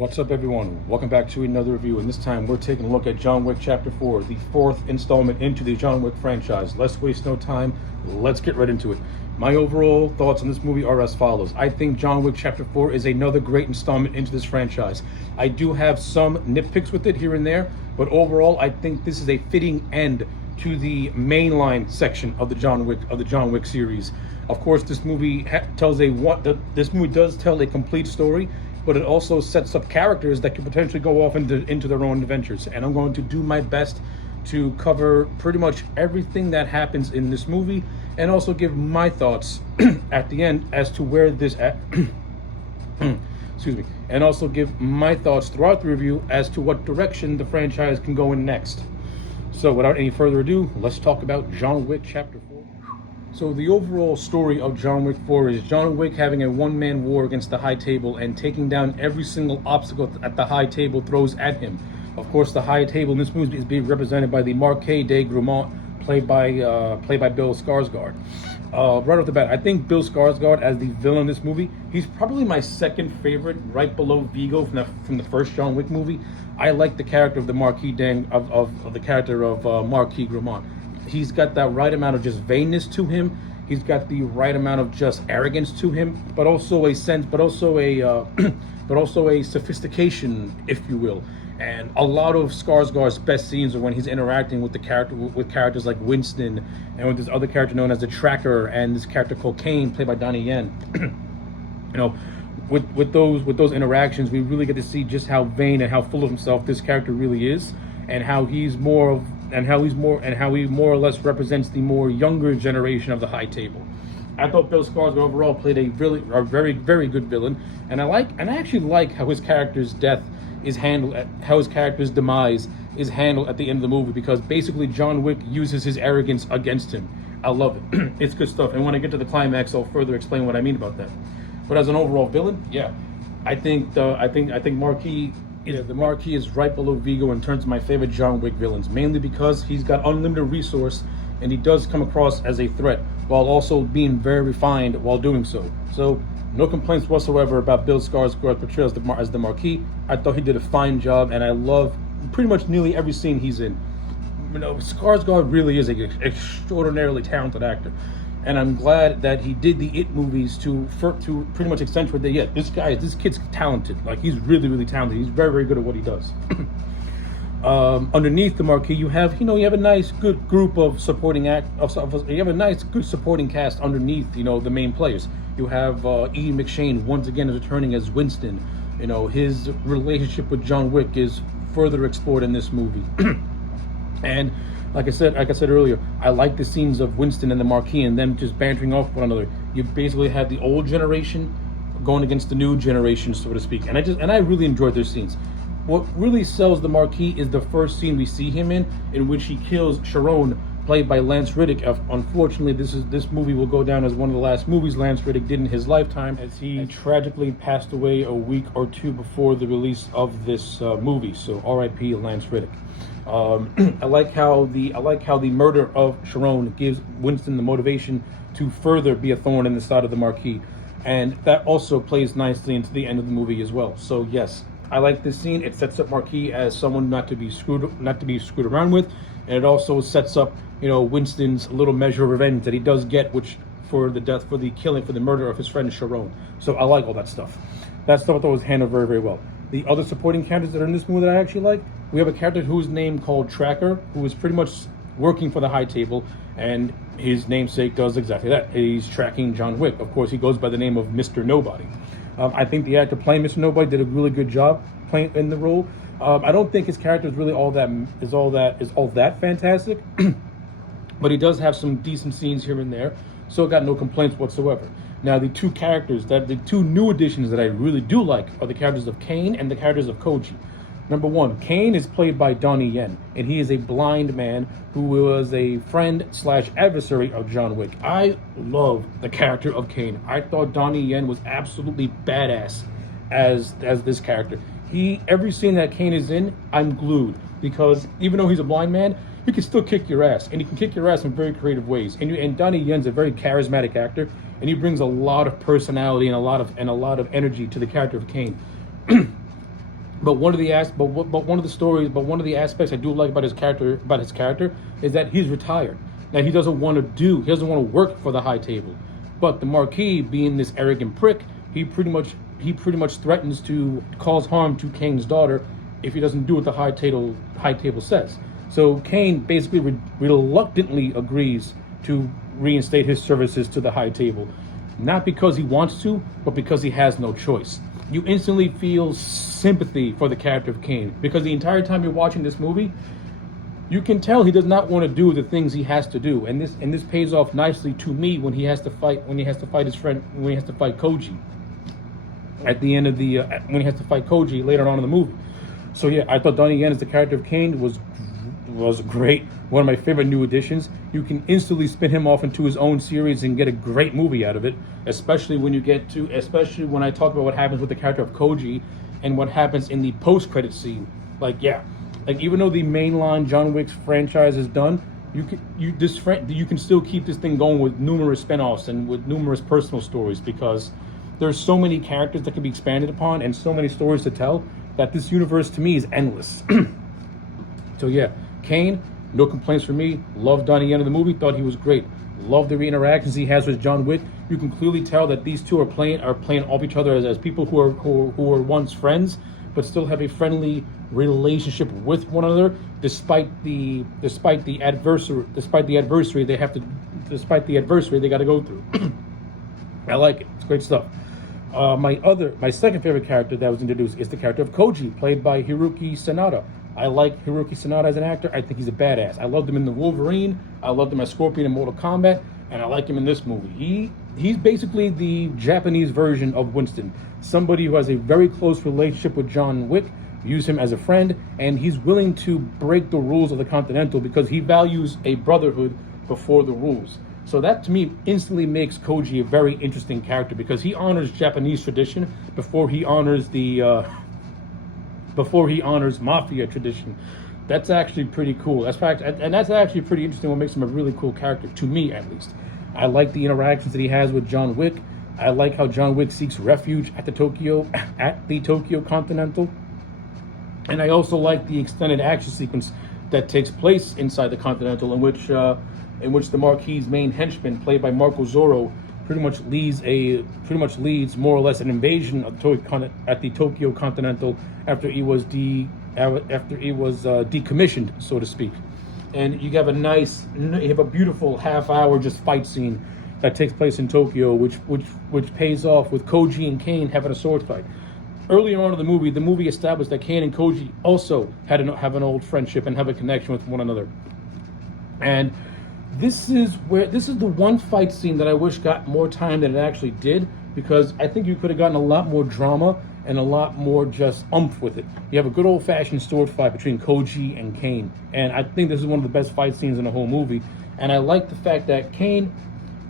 What's up, everyone? Welcome back to another review, and this time we're taking a look at John Wick Chapter 4, the fourth installment into the John Wick franchise. Let's waste no time. Let's get right into it. My overall thoughts on this movie are as follows. I think John Wick Chapter 4 is another great installment into this franchise. I do have some nitpicks with it here and there, but overall, I think this is a fitting end to the mainline section of the John Wick series. Of course, this movie this movie does tell a complete story, but it also sets up characters that could potentially go off into their own adventures. And I'm going to do my best to cover pretty much everything that happens in this movie, and also give my thoughts at the end as to where this excuse me, and also give my thoughts throughout the review as to what direction the franchise can go in next. So without any further ado, let's talk about John Wick Chapter 4. So the overall story of John Wick 4 is John Wick having a one-man war against the High Table and taking down every single obstacle that the High Table throws at him. Of course, the High Table in this movie is being represented by the Marquis de Gramont, played by Bill Skarsgård. Right off the bat, I think Bill Skarsgård as the villain in this movie, he's probably my second favorite, right below Vigo from the first John Wick movie. I like the character of the Marquis of the character of Marquis Gramont. He's got that right amount of just vainness to him. He's got the right amount of just arrogance to him, but also a sophistication, if you will. And a lot of Skarsgård's best scenes are when he's interacting with characters like Winston, and with this other character known as the Tracker, and this character called Kane, played by Donnie Yen. You know, with those interactions, we really get to see just how vain and how full of himself this character really is, and how he more or less represents the more younger generation of the High Table. I thought Bill Skarsgård overall played a very, very good villain, and I actually like how his character's death is handled, how his character's demise is handled at the end of the movie, because basically John Wick uses his arrogance against him. I love it. It's good stuff, and when I get to the climax, I'll further explain what I mean about that. But as an overall villain, yeah, I think Marquis. Yeah, the Marquis is right below Vigo in terms of my favorite John Wick villains, mainly because he's got unlimited resource and he does come across as a threat while also being very refined while doing so. So, no complaints whatsoever about Bill Skarsgård's portrayal as the Marquis. I thought he did a fine job, and I love pretty much nearly every scene he's in. You know, Skarsgård really is an extraordinarily talented actor. And I'm glad that he did the It movies to pretty much accentuate that. Yeah, this kid's talented. Like, he's really, really talented. He's very, very good at what he does. Underneath the Marquis, you have a nice, good group of supporting you have a nice, good supporting cast underneath, the main players. You have Ian McShane once again is returning as Winston. His relationship with John Wick is further explored in this movie. And like I said earlier, I like the scenes of Winston and the Marquis and them just bantering off one another. You basically have the old generation going against the new generation, so to speak. And I really enjoyed those scenes. What really sells the Marquis is the first scene we see him in which he kills Sharon, played by Lance Reddick. Unfortunately, this movie will go down as one of the last movies Lance Reddick did in his lifetime, as he tragically passed away a week or two before the release of this movie. So R.I.P. Lance Reddick. I like how the murder of Sharon gives Winston the motivation to further be a thorn in the side of the Marquis, and that also plays nicely into the end of the movie as well. So yes, I like this scene. It sets up Marquis as someone not to be screwed around with, and it also sets up Winston's little measure of revenge that he does get, which for the murder of his friend Sharon. So I like all that stuff. That stuff I thought was handled very, very well. The other supporting characters that are in this movie that I actually like, we have a character whose name called Tracker, who is pretty much working for the High Table, and his namesake does exactly that. He's tracking John Wick. Of course, he goes by the name of Mr. Nobody. I think the actor playing Mr. Nobody did a really good job playing in the role. I don't think his character is really all that fantastic, but he does have some decent scenes here and there, so I got no complaints whatsoever. Now, the two new additions that I really do like are the characters of Kane and the characters of Koji. Number one, Kane is played by Donnie Yen, and he is a blind man who was a friend/adversary of John Wick. I love the character of Kane. I thought Donnie Yen was absolutely badass as this character. Every scene that Kane is in, I'm glued, because even though he's a blind man, he can still kick your ass, and he can kick your ass in very creative ways. And Donnie Yen's a very charismatic actor, and he brings a lot of personality and a lot of energy to the character of Kane. But one of the but one of the aspects I do like about his character is that he's retired. That he doesn't want to work for the High Table. But the Marquis, being this arrogant prick, he pretty much threatens to cause harm to Kane's daughter if he doesn't do what the High Table says. So Kane basically reluctantly agrees to reinstate his services to the High Table, not because he wants to, but because he has no choice. You instantly feel sympathy for the character of Kane, because the entire time you're watching this movie, you can tell he does not want to do the things he has to do, and this pays off nicely to me when he has to fight his friend, when he has to fight Koji at the end of the when he has to fight Koji later on in the movie. So yeah, I thought Donnie Yen as the character of Kane was great. One of my favorite new additions. You can instantly spin him off into his own series and get a great movie out of it, especially when I talk about what happens with the character of Koji and what happens in the post-credit scene. Like even though the mainline John Wick franchise is done, you can still keep this thing going with numerous spin-offs and with numerous personal stories, because there's so many characters that can be expanded upon and so many stories to tell that this universe to me is endless. So yeah, Kane, no complaints from me. Loved Donnie Yen in the movie, thought he was great. Loved the interactions he has with John Wick. You can clearly tell that these two are playing off each other as people who were once friends, but still have a friendly relationship with one another, despite the adversary they got to go through. I like it. It's great stuff. My second favorite character that was introduced is the character of Koji, played by Hiroki Sanada. I like Hiroki Sanada as an actor. I think he's a badass. I loved him in the Wolverine. I loved him as Scorpion in Mortal Kombat, and I like him in this movie. He's basically the Japanese version of Winston. Somebody who has a very close relationship with John Wick, views him as a friend, and he's willing to break the rules of the Continental because he values a brotherhood before the rules. So that to me instantly makes Koji a very interesting character, because he honors Japanese tradition before he honors mafia tradition. That's actually pretty cool. That's actually pretty interesting. What makes him a really cool character, to me at least. I like the interactions that he has with John Wick. I like how John Wick seeks refuge at the Tokyo Continental. And I also like the extended action sequence that takes place inside the Continental, in which the Marquis' main henchman, played by Marco Zorro, pretty much leads more or less an invasion of at the Tokyo Continental after it was decommissioned, so to speak. And you have a beautiful half-hour just fight scene that takes place in Tokyo, which pays off with Koji and Kane having a sword fight. Earlier on in the movie established that Kane and Koji also have an old friendship and have a connection with one another. And this is the one fight scene that I wish got more time than it actually did, because I think you could have gotten a lot more drama and a lot more just oomph with it. You have a good old-fashioned sword fight between Koji and Kane, and I think this is one of the best fight scenes in the whole movie. And I like the fact that Kane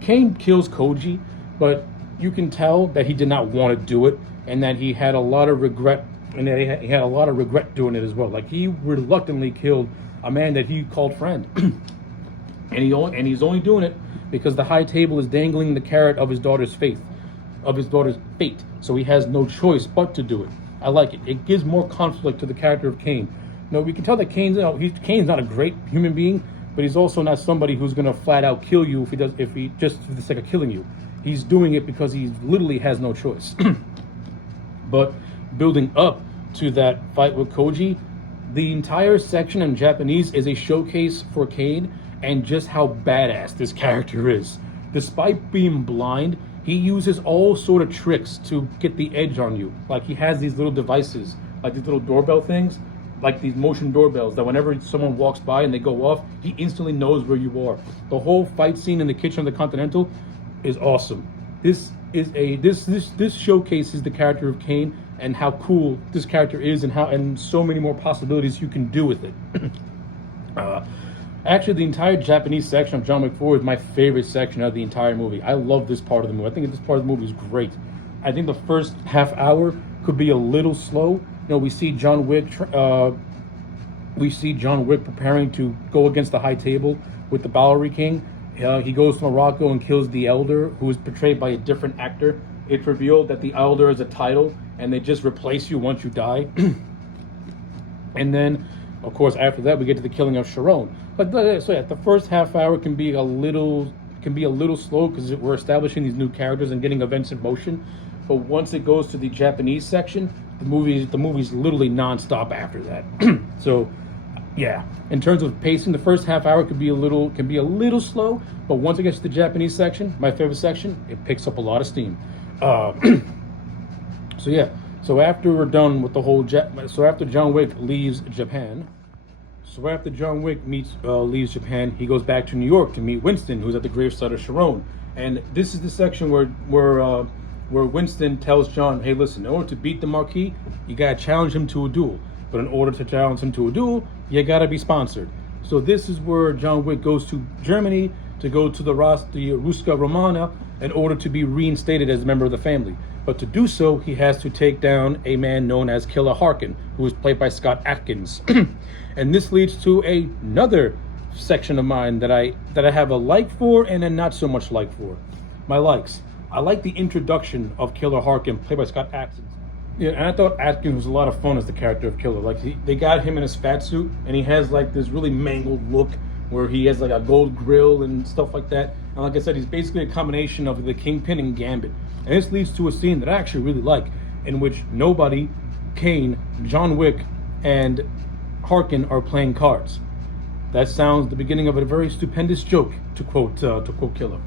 kills Koji, but you can tell that he did not want to do it, and that he had a lot of regret, doing it as well. Like, he reluctantly killed a man that he called friend. And he's only doing it because the High Table is dangling the carrot of his daughter's fate. So he has no choice but to do it. I like it. It gives more conflict to the character of Kane. No, we can tell that Kane's not a great human being, but he's also not somebody who's gonna flat out kill you if he just for the sake of killing you. He's doing it because he literally has no choice. But building up to that fight with Koji, the entire section in Japanese is a showcase for Kane and just how badass this character is. Despite being blind, he uses all sort of tricks to get the edge on you. Like, he has these little devices, like these little doorbell things, like these motion doorbells that whenever someone walks by and they go off, he instantly knows where you are. The whole fight scene in the kitchen of the Continental is awesome. This showcases the character of Kane and how cool this character is, and so many more possibilities you can do with it. Actually, the entire Japanese section of John Wick 4 is my favorite section of the entire movie. I love this part of the movie. I think this part of the movie is great. I think the first half hour could be a little slow. We see John Wick preparing to go against the High Table with the Bowery King. He goes to Morocco and kills the Elder, who is portrayed by a different actor. It's revealed that the Elder is a title, and they just replace you once you die. And then, of course, after that, we get to the killing of Sharon. But so yeah, the first half hour can be a little slow because we're establishing these new characters and getting events in motion. But once it goes to the Japanese section, the movie's literally nonstop after that. So yeah, in terms of pacing, the first half hour can be a little slow, but once it gets to the Japanese section, my favorite section, it picks up a lot of steam. Uh, so yeah, so after we're done with the whole so after John Wick leaves Japan, so after John Wick leaves Japan, he goes back to New York to meet Winston, who's at the gravesite of Sharon. And this is the section where Winston tells John, "Hey, listen, in order to beat the Marquis, you gotta challenge him to a duel. But in order to challenge him to a duel, you gotta be sponsored." So this is where John Wick goes to Germany to go to the Ruska Romana in order to be reinstated as a member of the family. But to do so, he has to take down a man known as Killer Harkin, who is played by Scott Adkins. And this leads to another section of mine that I have a like for and a not so much like for. My likes. I like the introduction of Killer Harkin, played by Scott Adkins. Yeah, and I thought Atkins was a lot of fun as the character of Killer. Like they got him in his fat suit, and he has like this really mangled look where he has like a gold grill and stuff like that. And like I said, he's basically a combination of the Kingpin and Gambit. And this leads to a scene that I actually really like, in which nobody, Kane, John Wick, and Harkin are playing cards. That sounds the beginning of a very stupendous joke, to quote Killer.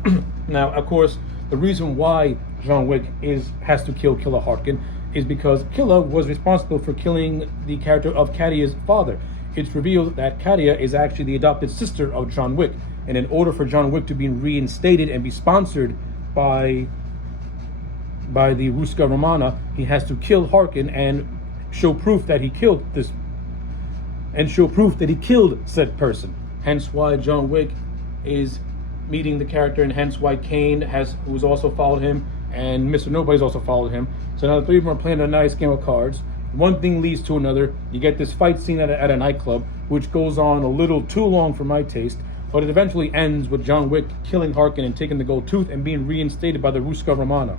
Now, of course, the reason why John Wick has to kill Killer Harkin is because Killer was responsible for killing the character of Kadia's father. It's revealed that Kadia is actually the adopted sister of John Wick, and in order for John Wick to be reinstated and be sponsored by the Ruska Romana, he has to kill Harkin and show proof that he killed said person. Hence why John Wick is meeting the character, and hence why Kane who's also followed him, and Mr. Nobody's also followed him. So now the three of them are playing a nice game of cards. One thing leads to another. You get this fight scene at a nightclub, which goes on a little too long for my taste, but it eventually ends with John Wick killing Harkin and taking the gold tooth and being reinstated by the Ruska Romana.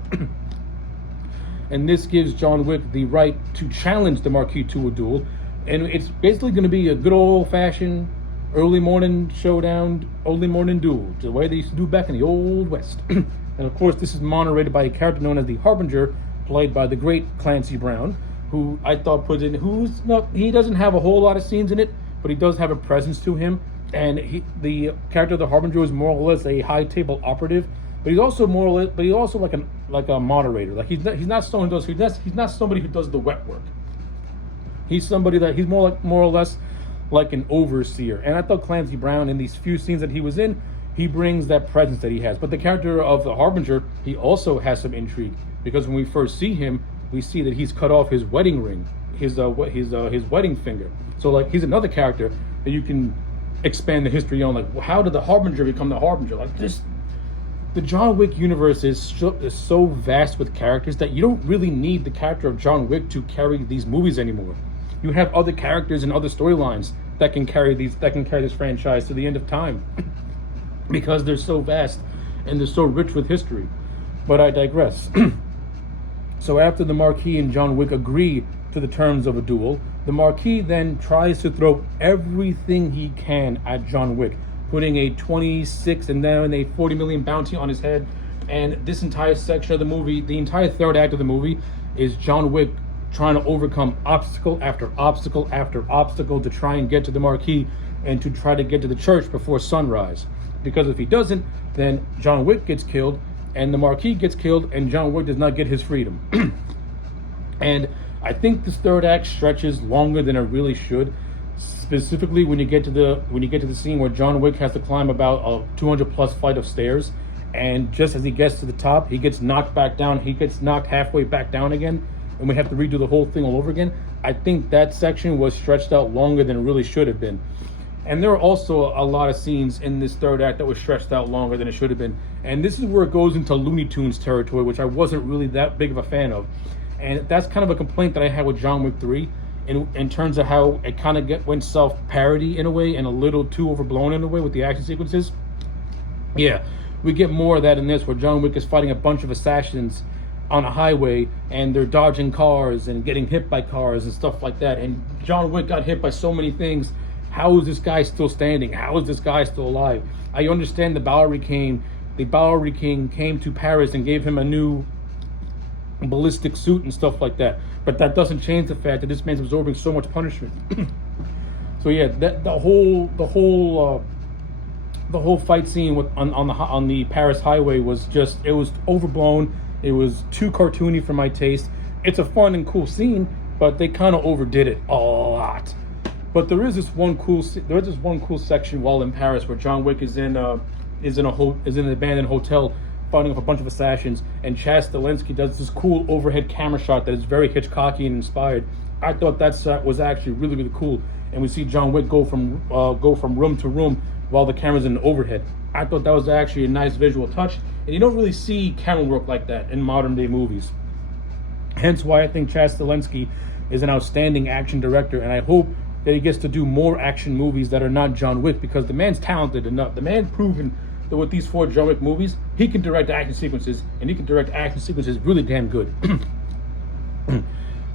And this gives John Wick the right to challenge the Marquis to a duel. And it's basically going to be a good old-fashioned early morning showdown, early morning duel, the way they used to do back in the old West. And of course, this is moderated by a character known as the Harbinger, played by the great Clancy Brown, who I thought he doesn't have a whole lot of scenes in it, but he does have a presence to him. And the character of the Harbinger is more or less a high table operative, but he's also like a moderator. Like he's not somebody who does the wet work. He's somebody that he's more or less like an overseer. And I thought Clancy Brown, in these few scenes that he was in, he brings that presence that he has. But the character of the Harbinger, he also has some intrigue, because when we first see him, we see that he's cut off his wedding ring, his wedding finger. So like he's another character that you can expand the history on. Like, how did the Harbinger become the Harbinger? Like this. The John Wick universe is so vast with characters that you don't really need the character of John Wick to carry these movies anymore. You have other characters and other storylines that can carry this franchise to the end of time, because they're so vast and they're so rich with history. But I digress. So after the Marquis and John Wick agree to the terms of a duel, the Marquis then tries to throw everything he can at John Wick, putting a 26 and then a 40 million bounty on his head. And this entire section of the movie, the entire third act of the movie, is John Wick trying to overcome obstacle after obstacle after obstacle to try and get to the Marquis and to try to get to the church before sunrise. Because if he doesn't, then John Wick gets killed and the Marquis gets killed and John Wick does not get his freedom. And I think this third act stretches longer than it really should. Specifically when you get to the scene where John Wick has to climb about a 200 plus flight of stairs, and just as he gets to the top, he gets knocked back down. He gets knocked halfway back down again, and we have to redo the whole thing all over again. I think that section was stretched out longer than it really should have been. And there are also a lot of scenes in this third act that was stretched out longer than it should have been. And this is where it goes into Looney Tunes territory, which I wasn't really that big of a fan of. And that's kind of a complaint that I had with John Wick 3. In terms of how it kind of went self-parody in a way, and a little too overblown in a way with the action sequences. Yeah, we get more of that in this, where John Wick is fighting a bunch of assassins on a highway and they're dodging cars and getting hit by cars and stuff like that. And John Wick got hit by so many things. How is this guy still standing? How is this guy still alive? I understand the Bowery King came to Paris and gave him a new ballistic suit and stuff like that. But that doesn't change the fact that this man's absorbing so much punishment. So yeah, the whole fight scene on the Paris highway was just, it was overblown. It was too cartoony for my taste. It's a fun and cool scene, but they kind of overdid it a lot. But there is this one cool section while in Paris where John Wick is in an abandoned hotel fighting off a bunch of assassins, and Chaz Stahelski does this cool overhead camera shot that is very Hitchcockian inspired. I thought that set was actually really, really cool, and we see John Wick go from room to room while the camera's in overhead. I thought that was actually a nice visual touch, and you don't really see camera work like that in modern day movies. Hence why I think Chaz Stahelski is an outstanding action director, and I hope that he gets to do more action movies that are not John Wick, because the man's talented enough. The man's proven that with these 4 John Wick movies, he can direct action sequences, and he can direct action sequences really damn good.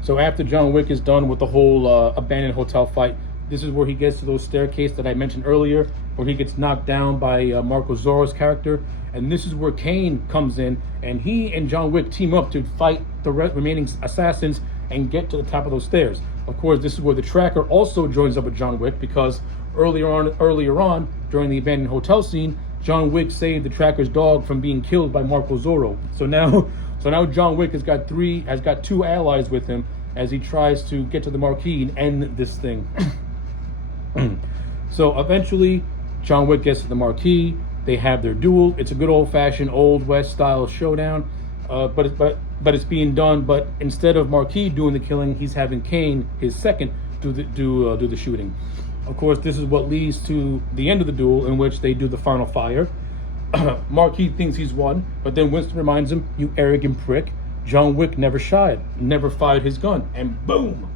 So after John Wick is done with the whole abandoned hotel fight, this is where he gets to those staircase that I mentioned earlier, where he gets knocked down by Marco Zorro's character. And this is where Kane comes in, and he and John Wick team up to fight the remaining assassins and get to the top of those stairs. Of course, this is where the tracker also joins up with John Wick, because earlier on during the abandoned hotel scene, John Wick saved the tracker's dog from being killed by Marco Zorro. So now John Wick has got 2 allies with him as he tries to get to the marquee and end this thing. So eventually, John Wick gets to the marquee. They have their duel. It's a good old-fashioned Old West style showdown, but it's being done. But instead of Marquis doing the killing, he's having Kane, his second, do the shooting. Of course, this is what leads to the end of the duel, in which they do the final fire. Marquis thinks he's won, but then Winston reminds him, "You arrogant prick, John Wick never fired his gun," and boom,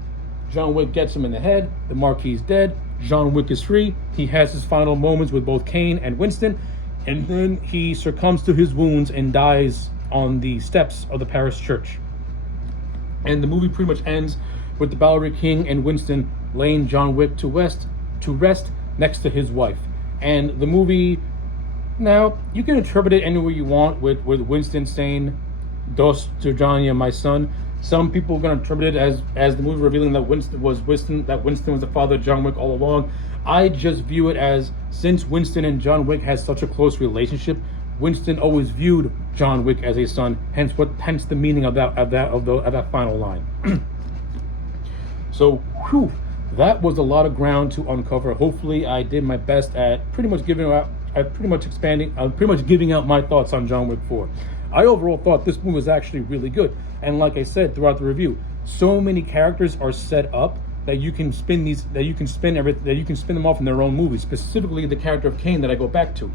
John Wick gets him in the head. The Marquis is dead. John Wick is free. He has his final moments with both Kane and Winston, and then he succumbs to his wounds and dies on the steps of the Paris church. And the movie pretty much ends with the Bowery King and Winston laying John Wick to rest next to his wife. And the movie, now you can interpret it any way you want, with Winston saying "Dos Georgiania, my son." Some people are going to interpret it as the movie revealing that Winston was the father of John Wick all along. I just view it as, since Winston and John Wick has such a close relationship, Winston always viewed John Wick as a son. Hence the meaning of that final line. So, that was a lot of ground to uncover. Hopefully, I did my best at pretty much giving out my thoughts on John Wick 4. I overall thought this movie was actually really good. And like I said throughout the review, so many characters are set up that you can spin them off in their own movies. Specifically, the character of Kane that I go back to,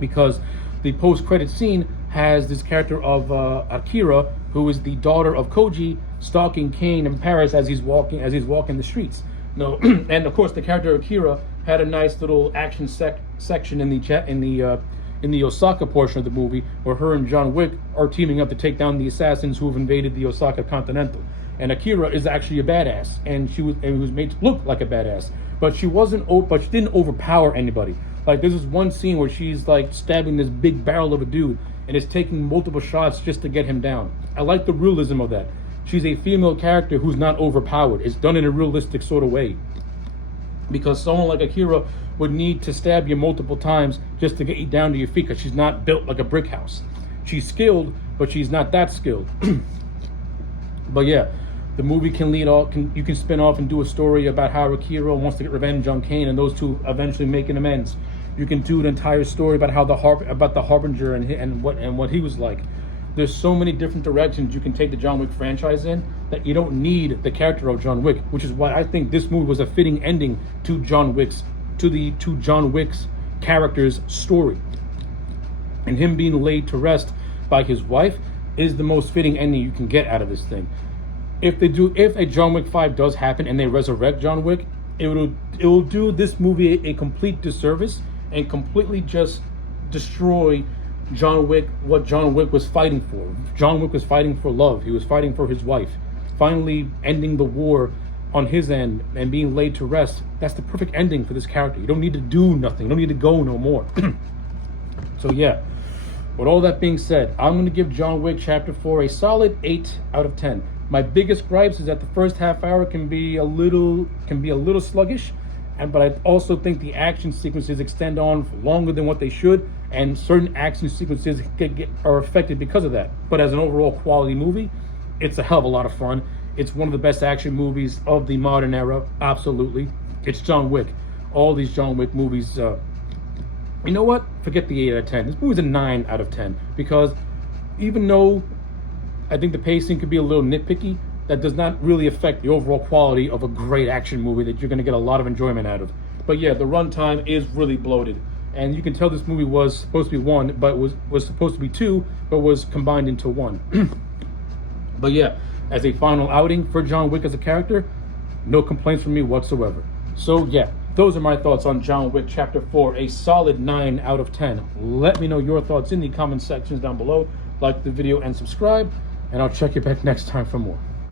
because the post-credit scene has this character of Akira, who is the daughter of Koji, stalking Kane in Paris as he's walking the streets. No, and of course, the character of Akira had a nice little action section in the Osaka portion of the movie, where her and John Wick are teaming up to take down the assassins who have invaded the Osaka Continental. And Akira is actually a badass, and she was made to look like a badass, but she didn't overpower anybody. Like, there's this one scene where she's like stabbing this big barrel of a dude, and is taking multiple shots just to get him down. I like the realism of that. She's a female character who's not overpowered. It's done in a realistic sort of way, because someone like Akira would need to stab you multiple times just to get you down to your feet, because she's not built like a brick house. She's skilled, but she's not that skilled. But yeah, the movie you can spin off and do a story about how Akira wants to get revenge on Kane, and those two eventually making amends. You can do an entire story about how the Harbinger and what he was like. There's so many different directions you can take the John Wick franchise in that you don't need the character of John Wick, which is why I think this movie was a fitting ending to John Wick's character's story. And him being laid to rest by his wife is the most fitting ending you can get out of this thing. If a John Wick 5 does happen and they resurrect John Wick, it will do this movie a complete disservice and completely just destroy what John Wick was fighting for. John Wick was fighting for love. He was fighting for his wife. Finally ending the war on his end and being laid to rest. That's the perfect ending for this character. You don't need to do nothing. You don't need to go no more. So yeah, with all that being said, I'm going to give John Wick Chapter 4 a solid 8 out of 10. My biggest gripes is that the first half hour can be a little sluggish, but I also think the action sequences extend on for longer than what they should, and certain action sequences are affected because of that. But as an overall quality movie, it's a hell of a lot of fun. It's one of the best action movies of the modern era, absolutely. It's John Wick. All these John Wick movies, you know what? Forget the 8 out of 10. This movie's a 9 out of 10, because even though I think the pacing could be a little nitpicky, that does not really affect the overall quality of a great action movie that you're going to get a lot of enjoyment out of. But yeah, the runtime is really bloated, and you can tell this movie was supposed to be 1, but was supposed to be 2, but was combined into 1. But yeah, as a final outing for John Wick as a character, no complaints from me whatsoever. So yeah, those are my thoughts on John Wick Chapter 4, a solid 9 out of 10. Let me know your thoughts in the comment sections down below. Like the video and subscribe, and I'll check you back next time for more.